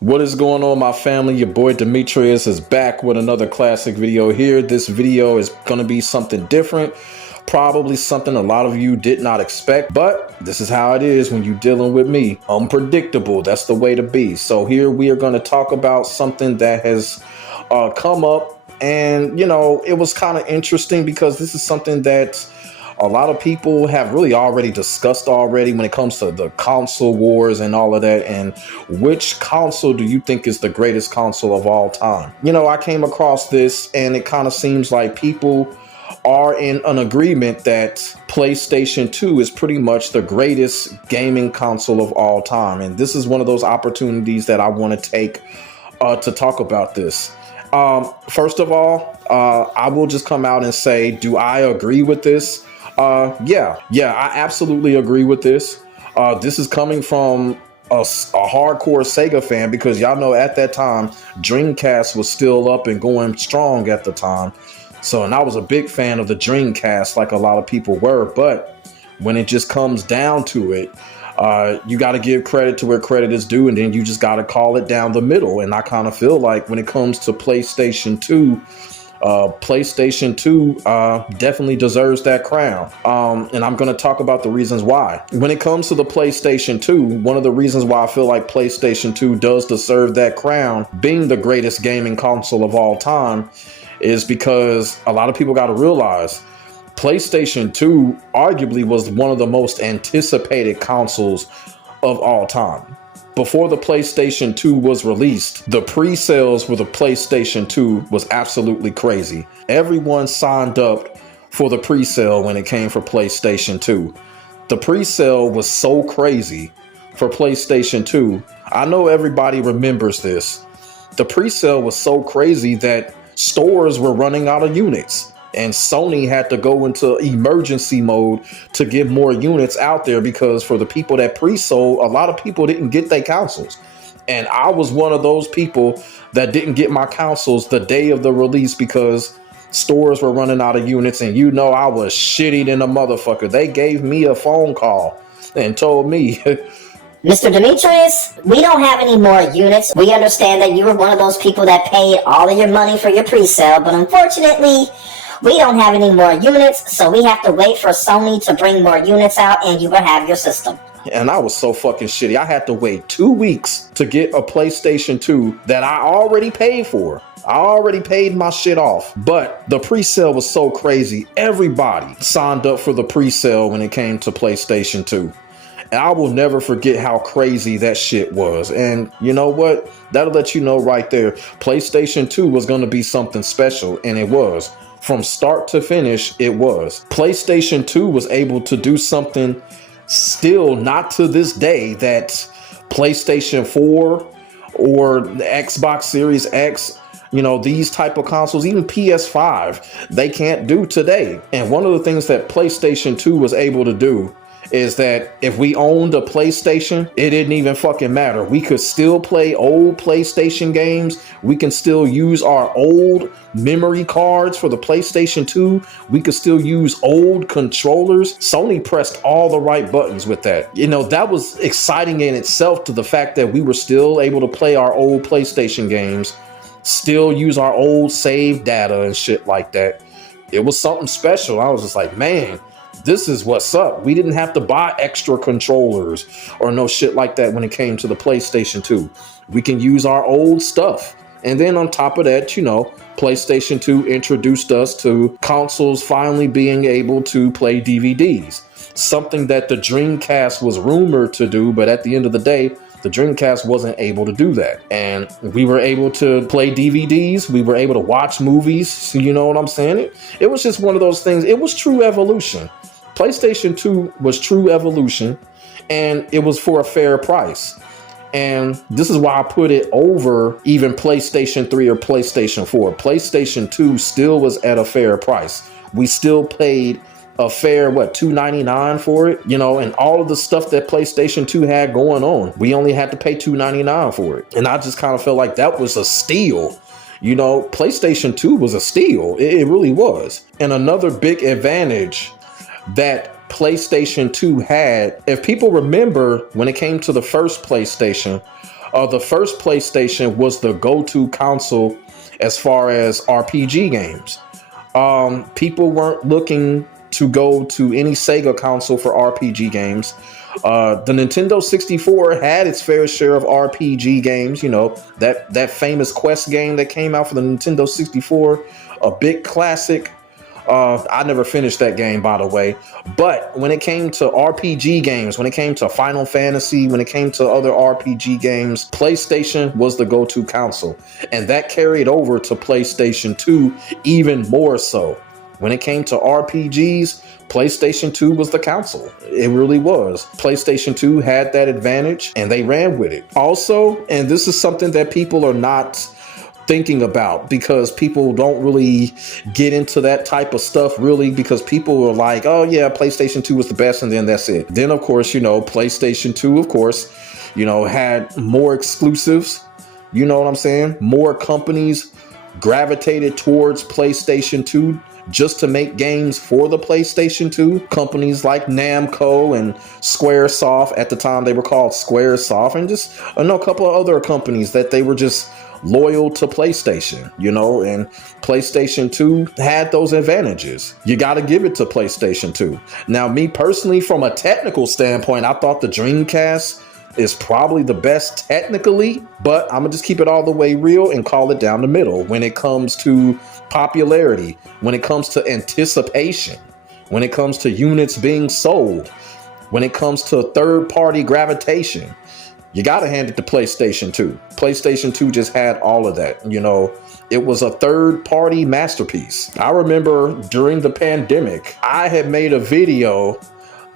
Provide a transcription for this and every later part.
What is going on, my family? Your boy Demetrius is back with another classic video here. This video is going to be something different, probably something a lot of you did not expect, but this is how it is when you're dealing with me. Unpredictable, that's the way to be. So here we are going to talk about something that has come up, and it was kind of interesting because this is something that a lot of people have really already discussed already when it comes to the console wars and all of that. And which console do you think is the greatest console of all time? I came across this and it kind of seems like people are in an agreement that PlayStation 2 is pretty much the greatest gaming console of all time. And this is one of those opportunities that I want to take to talk about this. First of all, I will just come out and say, do I agree with this? Yeah, I absolutely agree with this. This is coming from a hardcore Sega fan, because y'all know at that time, Dreamcast was still up and going strong at the time. And I was a big fan of the Dreamcast, like a lot of people were. But when it just comes down to it, you got to give credit to where credit is due, and then you just got to call it down the middle. And I kind of feel like when it comes to PlayStation 2, PlayStation 2 definitely deserves that crown. And I'm going to talk about the reasons why. When it comes to the PlayStation 2, one of the reasons why I feel like PlayStation 2 does deserve that crown, being the greatest gaming console of all time, is because a lot of people got to realize PlayStation 2 arguably was one of the most anticipated consoles of all time. Before the PlayStation 2 was released, the pre-sales for the PlayStation 2 was absolutely crazy. Everyone signed up for the pre-sale when it came for PlayStation 2. The pre-sale was so crazy for PlayStation 2. I know everybody remembers this. The pre-sale was so crazy that stores were running out of units. And Sony had to go into emergency mode to get more units out there, because for the people that pre-sold, a lot of people didn't get their consoles. And I was one of those people that didn't get my consoles the day of the release because stores were running out of units. And I was shitty than a motherfucker. They gave me a phone call and told me, Mr. Demetrius, we don't have any more units. We understand that you were one of those people that paid all of your money for your pre-sale, but unfortunately, we don't have any more units, so we have to wait for Sony to bring more units out and you will have your system. And I was so fucking shitty. I had to wait 2 weeks to get a PlayStation 2 that I already paid for. I already paid my shit off. But the pre-sale was so crazy. Everybody signed up for the pre-sale when it came to PlayStation 2. And I will never forget how crazy that shit was. And you know what? That'll let you know right there. PlayStation 2 was going to be something special, and it was. From start to finish, it was. PlayStation 2 was able to do something still not to this day that PlayStation 4 or the Xbox Series X, these type of consoles, even PS5, they can't do today. And one of the things that PlayStation 2 was able to do is that if we owned a PlayStation, it didn't even fucking matter. We could still play old PlayStation games. We can still use our old memory cards for the PlayStation 2. We could still use old controllers. Sony pressed all the right buttons with that. That was exciting in itself, to the fact that we were still able to play our old PlayStation games, still use our old save data and shit like that. It was something special. I was just like, man, this is what's up. We didn't have to buy extra controllers or no shit like that when it came to the PlayStation 2. We can use our old stuff. And then on top of that, PlayStation 2 introduced us to consoles finally being able to play DVDs. Something that the Dreamcast was rumored to do, but at the end of the day, the Dreamcast wasn't able to do that. And we were able to play DVDs. We were able to watch movies. You know what I'm saying? It was just one of those things. It was true evolution. PlayStation 2 was true evolution, and it was for a fair price. And this is why I put it over even PlayStation 3 or PlayStation 4. PlayStation 2 still was at a fair price. We still paid a fair, $2.99 for it, and all of the stuff that PlayStation 2 had going on. We only had to pay $2.99 for it. And I just kind of felt like that was a steal. PlayStation 2 was a steal. It really was. And another big advantage that PlayStation 2 had, if people remember, when it came to the first PlayStation, The first PlayStation was the go-to console as far as RPG games. People weren't looking to go to any Sega console for RPG games. The Nintendo 64 had its fair share of RPG games. You know, that famous Quest game that came out for the Nintendo 64, a big classic. I never finished that game, by the way. But when it came to RPG games, when it came to Final Fantasy, when it came to other RPG games, PlayStation was the go-to console. And that carried over to PlayStation 2 even more so. When it came to RPGs, PlayStation 2 was the console. It really was. PlayStation 2 had that advantage and they ran with it. Also, and this is something that people are not thinking about, because people don't really get into that type of stuff really, because people are like, oh yeah, PlayStation 2 was the best, and then that's it. Then of course, you know, PlayStation 2, of course, you know, had more exclusives. You know what I'm saying? More companies gravitated towards PlayStation 2 just to make games for the PlayStation 2. Companies like Namco and Squaresoft, at the time they were called Squaresoft, and just a couple of other companies that they were just loyal to PlayStation, you know, and PlayStation 2 had those advantages. You got to give it to PlayStation 2. Now, me personally, from a technical standpoint, I thought the Dreamcast is probably the best technically, but I'm gonna just keep it all the way real and call it down the middle when it comes to popularity, when it comes to anticipation, when it comes to units being sold, when it comes to third-party gravitation. You got to hand it to PlayStation 2. PlayStation 2 just had all of that. You know, it was a third-party masterpiece. I remember during the pandemic, I had made a video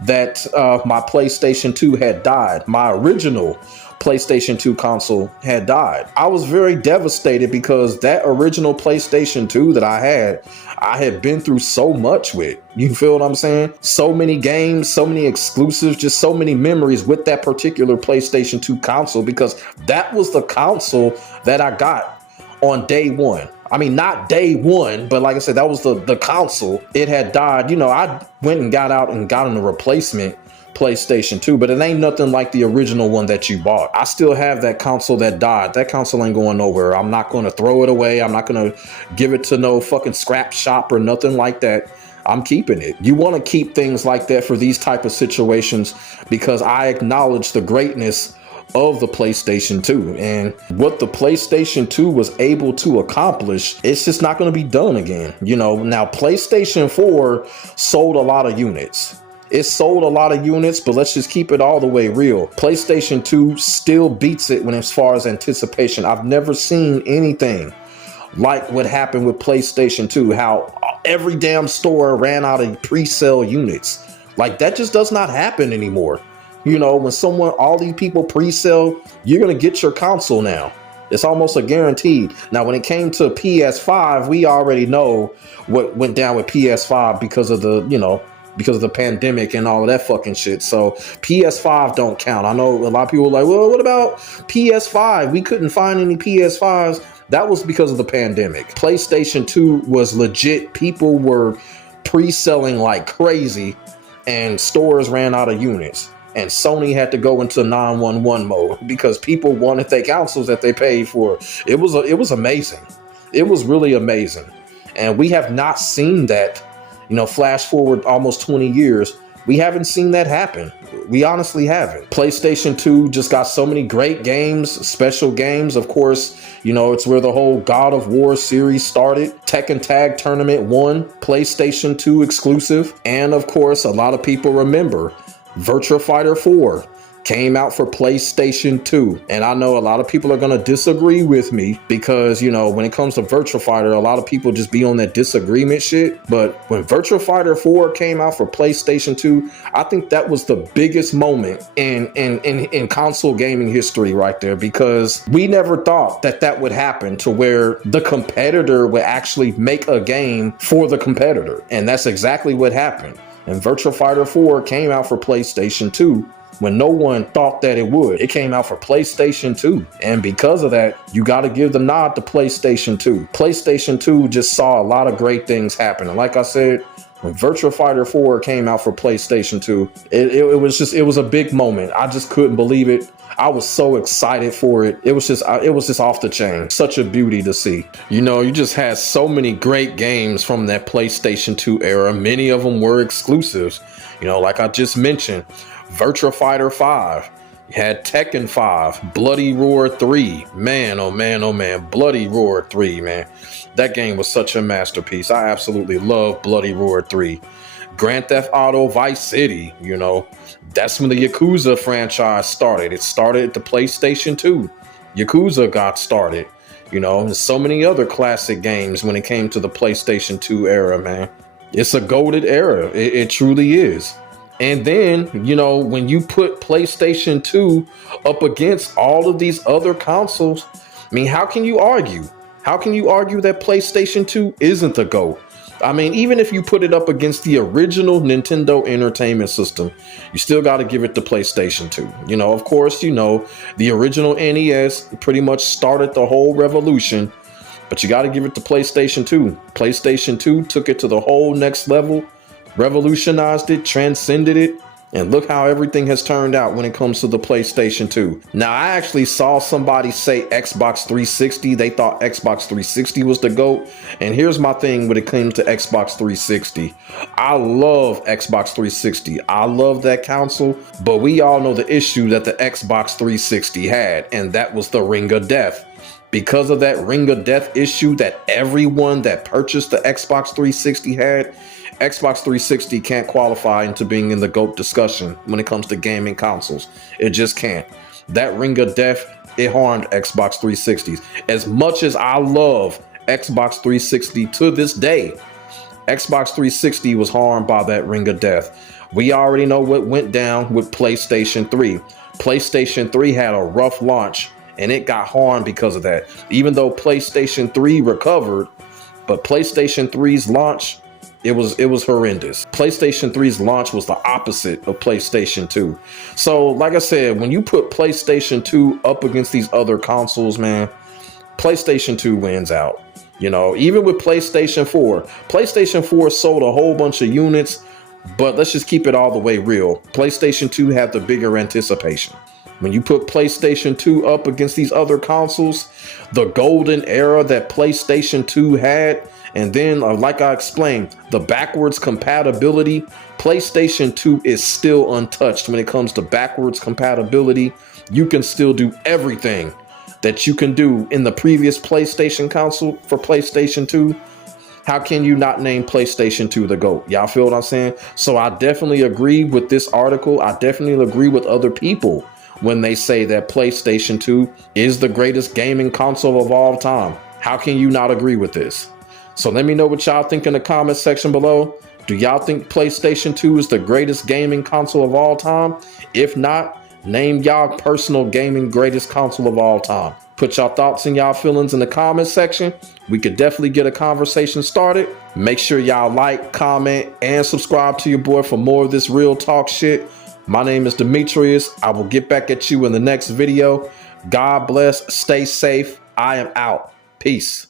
that my PlayStation 2 had died. My original PlayStation 2 console had died. I was very devastated because that original PlayStation 2 that I had been through so much with. You feel what I'm saying? So many games, so many exclusives, just so many memories with that particular PlayStation 2 console, because that was the console that I got on day one. I mean, not day one, but like I said, that was the console. It had died. You know, I went and got out and got a replacement PlayStation 2, but it ain't nothing like the original one that you bought. I still have that console that died. That console ain't going nowhere. I'm not going to throw it away. I'm not going to give it to no fucking scrap shop or nothing like that. I'm keeping it. You want to keep things like that for these type of situations, because I acknowledge the greatness of the PlayStation 2, and what the PlayStation 2 was able to accomplish, it's just not going to be done again. You know, now PlayStation 4 sold a lot of units. It sold a lot of units, but let's just keep it all the way real. PlayStation 2 still beats it when as far as anticipation. I've never seen anything like what happened with PlayStation 2, how every damn store ran out of pre-sale units. Like, that just does not happen anymore. You know, when all these people pre-sell, you're going to get your console now. It's almost a guaranteed. Now, when it came to PS5, we already know what went down with PS5 because of the pandemic and all of that fucking shit. So PS5 don't count. I know a lot of people are like, well, what about PS5? We couldn't find any PS5s. That was because of the pandemic. PlayStation 2 was legit. People were pre-selling like crazy and stores ran out of units. And Sony had to go into 911 mode because people wanted their consoles that they paid for. It was amazing. It was really amazing. And we have not seen that. You know, flash forward almost 20 years, we haven't seen that happen. We honestly haven't. PlayStation 2 just got so many great games, special games. Of course, you know, it's where the whole God of War series started. Tekken Tag Tournament 1, PlayStation 2 exclusive. And of course, a lot of people remember Virtua Fighter 4 came out for PlayStation 2. And I know a lot of people are going to disagree with me because, you know, when it comes to Virtua Fighter, a lot of people just be on that disagreement shit. But when Virtua Fighter 4 came out for PlayStation 2, I think that was the biggest moment in console gaming history right there, because we never thought that would happen to where the competitor would actually make a game for the competitor. And that's exactly what happened. And Virtua Fighter 4 came out for PlayStation 2 when no one thought that it would. It came out for PlayStation 2. And because of that, you got to give the nod to PlayStation 2. PlayStation 2 just saw a lot of great things happen. And like I said, When Virtua Fighter 4 came out for PlayStation 2, it was a big moment. I just couldn't believe it. I was so excited for it. It was just off the chain. Such a beauty to see. You know, you just had so many great games from that PlayStation 2 era. Many of them were exclusives. You know, like I just mentioned, Virtua Fighter 5. You had Tekken 5, Bloody Roar 3. Man, oh man, oh man. Bloody Roar 3, man. That game was such a masterpiece. I absolutely love Bloody Roar 3. Grand Theft Auto Vice City, you know. That's when the Yakuza franchise started. It started at the PlayStation 2. Yakuza got started. You know, and so many other classic games when it came to the PlayStation 2 era, man. It's a golden era. It truly is. And then, you know, when you put PlayStation 2 up against all of these other consoles, I mean, how can you argue? How can you argue that PlayStation 2 isn't the GOAT? I mean, even if you put it up against the original Nintendo Entertainment System, you still got to give it to PlayStation 2. You know, of course, you know, the original NES pretty much started the whole revolution, but you got to give it to PlayStation 2. PlayStation 2 took it to the whole next level, revolutionized it, transcended it, and look how everything has turned out when it comes to the PlayStation 2. Now, I actually saw somebody say Xbox 360. They thought Xbox 360 was the GOAT. And here's my thing when it comes to Xbox 360. I love Xbox 360. I love that console, but we all know the issue that the Xbox 360 had, and that was the Ring of Death. Because of that Ring of Death issue that everyone that purchased the Xbox 360 had, Xbox 360 can't qualify into being in the GOAT discussion when it comes to gaming consoles. It just can't. That Ring of Death, it harmed Xbox 360s. As much as I love Xbox 360 to this day, Xbox 360 was harmed by that Ring of Death. We already know what went down with PlayStation 3. PlayStation 3 had a rough launch, and it got harmed because of that. Even though PlayStation 3 recovered, but PlayStation 3's launch, it was horrendous. PlayStation 3's launch was the opposite of PlayStation 2. So, like I said, when you put PlayStation 2 up against these other consoles, man, PlayStation 2 wins out. You know, even with PlayStation 4. PlayStation 4 sold a whole bunch of units, but let's just keep it all the way real. PlayStation 2 had the bigger anticipation. When you put PlayStation 2 up against these other consoles, the golden era that PlayStation 2 had, and then, like I explained, the backwards compatibility, PlayStation 2 is still untouched when it comes to backwards compatibility. You can still do everything that you can do in the previous PlayStation console for PlayStation 2. How can you not name PlayStation 2 the GOAT? Y'all feel what I'm saying? So I definitely agree with this article. I definitely agree with other people when they say that PlayStation 2 is the greatest gaming console of all time. How can you not agree with this? So let me know what y'all think in the comment section below. Do y'all think PlayStation 2 is the greatest gaming console of all time? If not, name y'all personal gaming greatest console of all time. Put y'all thoughts and y'all feelings in the comment section. We could definitely get a conversation started. Make sure y'all like, comment, and subscribe to your boy for more of this real talk shit. My name is Demetrius. I will get back at you in the next video. God bless. Stay safe. I am out. Peace.